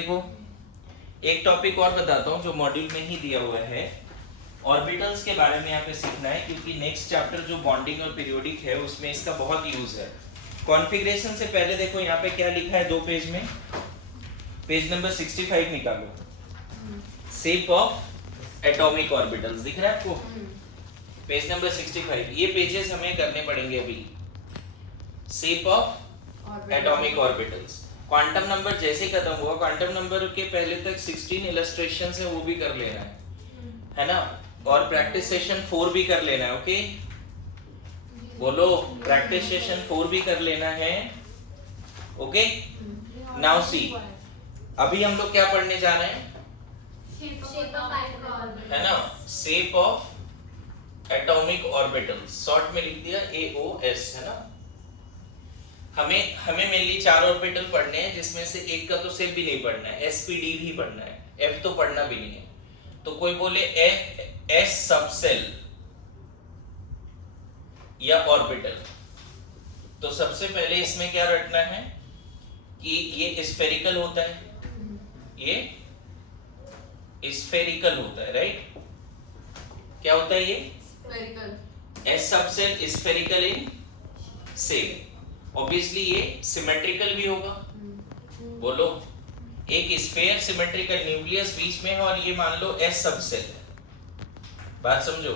देखो एक टॉपिक और बताता हूँ जो मॉड्यूल में ही दिया हुआ है। ऑर्बिटल्स के बारे में यहाँ पे सीखना है क्योंकि नेक्स्ट चैप्टर जो बॉन्डिंग और पीरियोडिक है उसमें इसका बहुत यूज है। कॉन्फ़िगरेशन से पहले देखो यहाँ पे क्या लिखा है दो पेज में, पेज नंबर 65 निकालो। शेप ऑफ एटॉमिक ऑर्बिटल्स दिख रहा है आपको, पेज नंबर 65। ये पेजेस हमें करने पड़ेंगे अभी। Shape of atomic orbitals, quantum number जैसे खत्म हुआ, क्वांटम नंबर के पहले तक 16 इलस्ट्रेशंस है वो भी कर लेना है ना। और प्रैक्टिस सेशन 4 भी कर लेना है। ओके बोलो, प्रैक्टिस सेशन 4 भी कर लेना है। ओके नाउ सी, अभी हम लोग क्या पढ़ने जा रहे हैं है ना, shape of atomic orbitals, short में लिख दिया AOS है ना। हमें मेनली 4 ऑर्बिटल पढ़ने हैं जिसमें से एक का तो शेप भी नहीं पढ़ना है, SPD भी पढ़ना है, F तो पढ़ना भी नहीं है। तो कोई बोले S सबसेल या ऑर्बिटल, तो सबसे पहले इसमें क्या रटना है कि ये स्फेरिकल होता है, ये स्फेरिकल होता है, राइट। क्या होता है ये spherical, S subshell spherical in shape. Obviously ये सिमेट्रिकल भी होगा। बोलो, एक स्फीयर सिमेट्रिकल न्यूक्लियस बीच में है और ये मान लो S सबसेल है। बात समझो,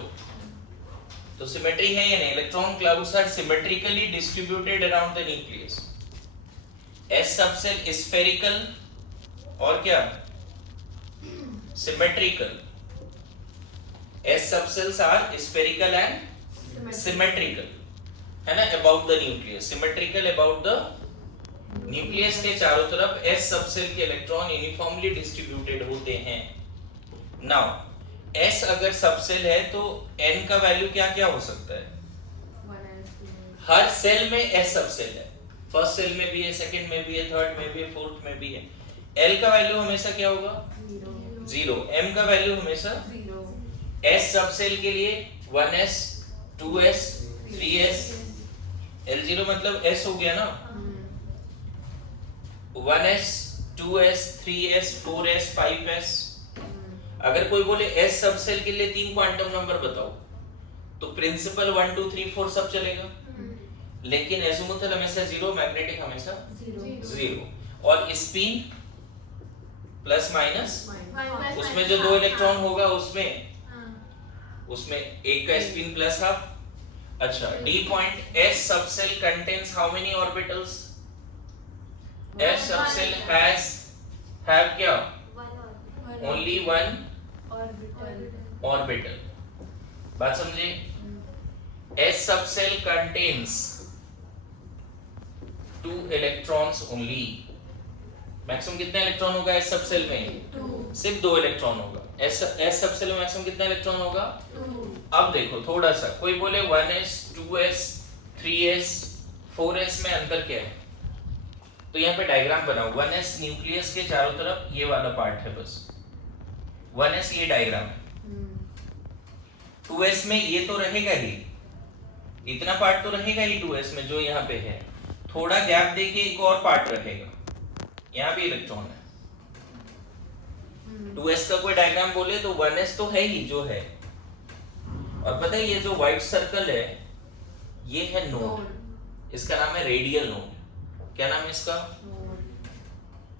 तो सिमेट्री है या नहीं, electron clouds are symmetrically distributed around the nucleus. S subshell spherical और क्या symmetrical. S subshells are spherical and symmetrical है ना, about the nucleus, symmetrical about the nucleus के चारों तरफ S सबसेल के इलेक्ट्रॉन यूनिफॉर्मली डिस्ट्रीब्यूटेड होते हैं। नाउ S अगर सबसेल है तो N का वैल्यू क्या क्या हो सकता है, हर सेल में S सबसेल है, फर्स्ट सेल में भी है, सेकंड में भी है, थर्ड में भी है, फोर्थ में भी है। L का वैल्यू हमेशा क्या होगा 0, M का वैल्यू हमेशा 0। S सबसेल के लिए 1s 2s 3s, L0 मतलब S हो गया ना, 1s 2s 3s 4s 5s। अगर कोई बोले S सबसेल के लिए 3 क्वांटम नंबर बताओ तो प्रिंसिपल 1 2 3 4 सब चलेगा, लेकिन एजीमुथल हमेशा 0, मैग्नेटिक हमेशा 0। और स्पिन प्लस माइनस, उसमें जो 2 इलेक्ट्रॉन होगा उसमें एक का स्पिन प्लस हाफ। अच्छा, D point S subcell contains how many orbitals? S subcell have क्या only one orbital। बात समझे, S subcell contains 2 electrons only। Maximum कितना इलेक्ट्रॉन होगा S सबसेल में, सिर्फ 2 इलेक्ट्रॉन होगा। S सबसेल में मैक्सिमम कितना इलेक्ट्रॉन होगा। अब देखो थोड़ा सा, कोई बोले 1s 2s 3s 4s में अंतर क्या है, तो यहाँ पे डायग्राम बनाओ। 1s न्यूक्लियस के चारों तरफ ये वाला पार्ट है, बस 1s ये डायग्राम है। 2s में ये तो रहेगा ही, इतना पार्ट तो रहेगा ही 2s में जो यहाँ पे है, थोड़ा गैप देके एक और पार्ट रहेगा, यहाँ भी इलेक्ट्रॉन है। 2s का कोई डायग्राम बोले तो 1s तो है ही जो है, और पता है ये जो व्हाइट सर्कल है ये है नोड, इसका नाम है रेडियल नोड। क्या नाम है इसका,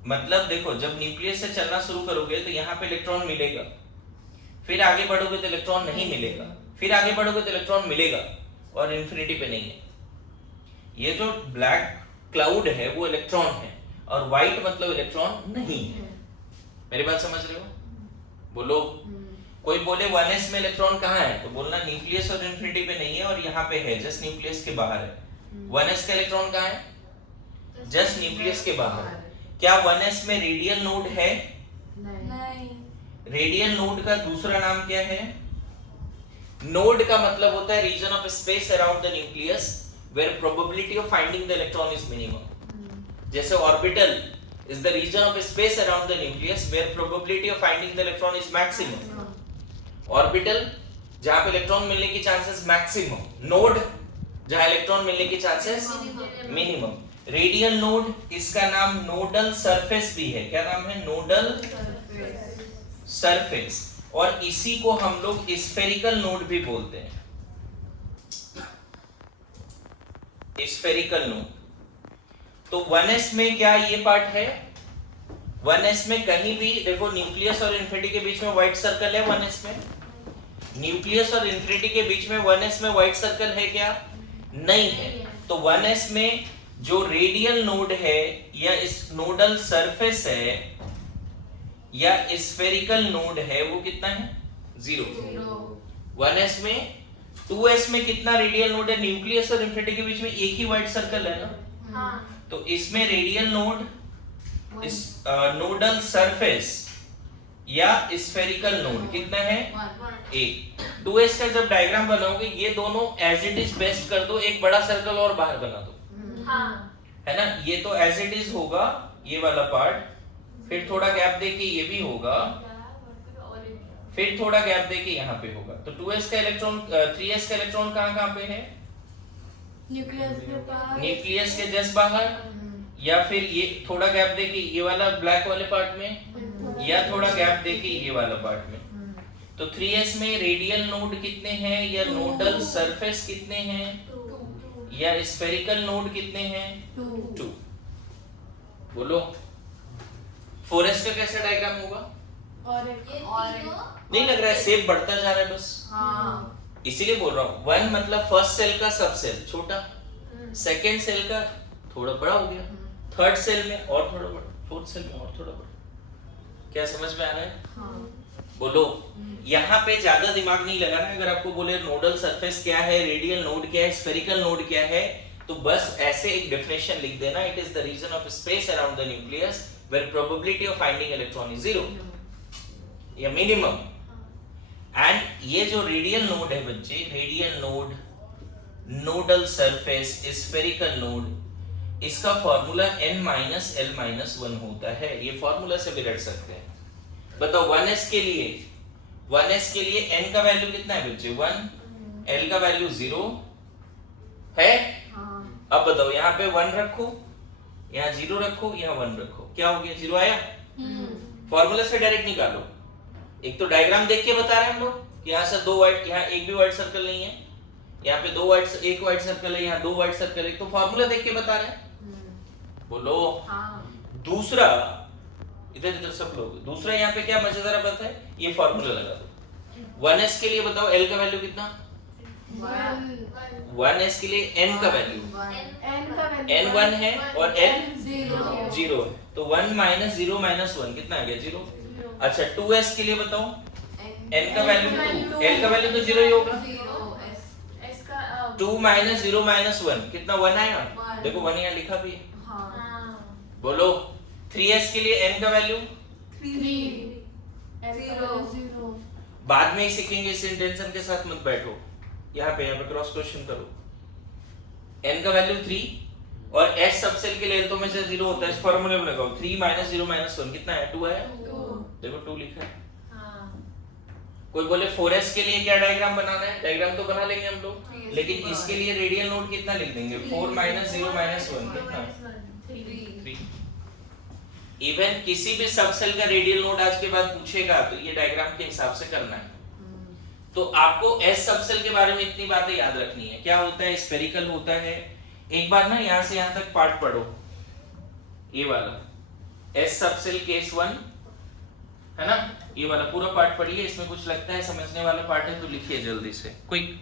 मतलब देखो जब न्यूक्लियस से चलना शुरू करोगे तो यहाँ पे इलेक्ट्रॉन मिलेगा, फिर आगे बढ़ोगे तो इलेक्ट्रॉन नहीं मिलेगा, फिर आगे बढ़ोगे तो इलेक्ट्रॉन मिलेगा, और इंफिनिटी पे नहीं है। ये जो ब्लैक क्लाउड है वो इलेक्ट्रॉन है, और व्हाइट मतलब इलेक्ट्रॉन नहीं है। मेरी बात समझ रहे हो, बोलो। कोई बोले 1s में इलेक्ट्रॉन कहाँ है, तो बोलना न्यूक्लियस और इंफिनिटी पे नहीं है, और यहाँ पे है, जस्ट न्यूक्लियस के बाहर है। 1s का इलेक्ट्रॉन कहाँ है, जस्ट न्यूक्लियस के बाहर। क्या 1s में रेडियल नोड है, नहीं। रेडियल नोड का दूसरा नाम क्या है, नोड का मतलब होता है region of space around the nucleus where probability of finding the electron is minimum. जैसे orbital is the region of space around the nucleus where probability of finding the electron is maximum। Orbital जहां पे electron मिलने की chances maximum, node जहां electron मिलने की chances minimum. Radial node, इसका नाम नोडल सरफेस भी है। क्या नाम है? Nodal surface. और इसी को हम लोग स्फेरिकल नोड भी बोलते हैं, स्फेरिकल नोड। तो 1s में क्या ये पार्ट है? 1s में कहीं भी देखो न्यूक्लियस और इन्फिनिटी के बीच में व्हाइट सर्कल है। 1s में न्यूक्लियस और इन्फिनिटी के बीच में 1s में व्हाइट सर्कल है क्या? नहीं है। तो 1s में जो रेडियल नोड है या इस नोडल सरफेस है या स्फेरिकल नोड है वो कितना है? 0। 1s में 2s में कितना रेडियल नोड है? न्यूक्लियस और इन्फिनिटी के बीच में एक ही व्हाइट सर्कल है ना। हाँ। तो इसमें रेडियल नोड, इस नोडल सरफेस या स्फेरिकल नोड कितना है? 1। 2s का जब डायग्राम बनाओगे ये दोनों एज इट इज बेस्ट कर दो, एक बड़ा सर्कल और बाहर बना दो। हाँ। है ना? ये तो एज इट इज होगा ये वाला पार्ट, फिर थोड़ा गैप देके ये भी होगा, फिर थोड़ा गैप देके यहाँ पे होगा। तो 2s का इलेक्ट्रॉन 3s का इलेक्ट्रॉन कहाँ पे है? न्यूक्लियस के जस्ट बाहर, या फिर ये थोड़ा गैप देके ये वाला ब्लैक वाले पार्ट में, या थोड़ा गैप देके ये वाला पार्ट में। तो 3s में रेडियल नोड कितने हैं या नोडल सरफेस कितने हैं या स्फेरिकल नोड कितने हैं? 2। बोलो 4s का कैसा डायग्राम होगा? और नहीं लग रहा है, शेप बढ़ता जा रहा है बस। हाँ। इसीलिए बोल रहा हूँ। 1 मतलब फर्स्ट सेल का सब सेल छोटा, सेकेंड सेल का थोड़ा बड़ा हो गया, थर्ड सेल में और थोड़ा बड़ा, फोर्थ सेल में और थोड़ा बड़ा। क्या समझ में आ रहा है? हाँ। बोलो। यहाँ पे ज्यादा दिमाग नहीं लगाना है। अगर आपको बोले नोडल सरफेस क्या है, रेडियल नोड क्या है, स्फेरिकल नोड क्या है, तो बस ऐसे एक डेफिनेशन लिख देना, it is the region of space around the nucleus where probability of finding electron is 0 या मिनिमम। एंड ये जो रेडियल नोड है बच्चे, radial node, nodal surface, spherical node, इसका फॉर्मूला n-l-1 होता है। ये फॉर्मूला से भी रट सकते हैं। बताओ 1s के लिए, 1s के लिए n का वैल्यू कितना है बच्चे? 1, l का वैल्यू 0 है। हाँ। अब बताओ यहाँ पे 1 रखो, यहाँ 0 रखो, यहाँ 1 रखो, क्या हो गया? 0 आया। फॉर्मूला से डायरेक्ट निकालो। एक तो डायग्राम देख के बता रहे हैं हम लोग, यहाँ से 2 व्हाइट, यहाँ एक भी व्हाइट सर्कल नहीं है, यहाँ पे 2 व्हाइट, एक व्हाइट सर्कल है, यहाँ 2 व्हाइट सर्कल है, तो फॉर्मूला देख के बता रहे हैं। बोलो। हाँ। दूसरा इधर इधर सब लोग, दूसरा यहाँ पे क्या मजेदार बात है, ये फॉर्मूला लगा दो। 1s के लिए बताओ l का वैल्यू कितना? 1s के लिए n का वैल्यू n1 है और n 0 है, तो 1 - 0 - 1 कितना आ गया? 0। अच्छा 2s के लिए बताओ, n का वैल्यू 2, l का वैल्यू तो 0 ही होगा। 2 - 0 - 1 कितना? 1 आया। देखो 1 यहाँ लिखा भी है। बोलो 3s के लिए n का वैल्यू 0। बाद में ही सीखेंगे, इस इंटेंशन के साथ मत बैठो। यहाँ पे क्रॉस क्वेश्चन करो। n का वैल्यू 3 और s सबसेल के लिए तो में से 0 होता है। इस फॉर्मूले में लगाओ 3 - 0 - 1 कितना है? 2 है। देखो 2 लिखा है। कोई बोले 4s के लिए क्या डायग्राम बनाना है? डायग्राम तो बना लेंगे हम लोग, लेकिन इसके लिए रेडियल नोड कितना लिख देंगे? 4 - 0 - 1 कितना? 3। इवन किसी भी सबसेल का रेडियल नोड आज के बाद पूछेगा तो ये डायग्राम के हिसाब से करना है। तो आपको एस सबसेल के बारे में इतनी बातें याद रखनी है। क्या होता है? स्फेरिकल होता है। एक बार ना यहाँ से यहाँ तक पार्ट पढ़ो, ये वाला एस सबसेल केस 1 है ना, ये वाला पूरा पार्ट पढ़िए। इसमें कुछ लगता है समझने वाला पार्ट है तो लिखिए जल्दी से, क्विक।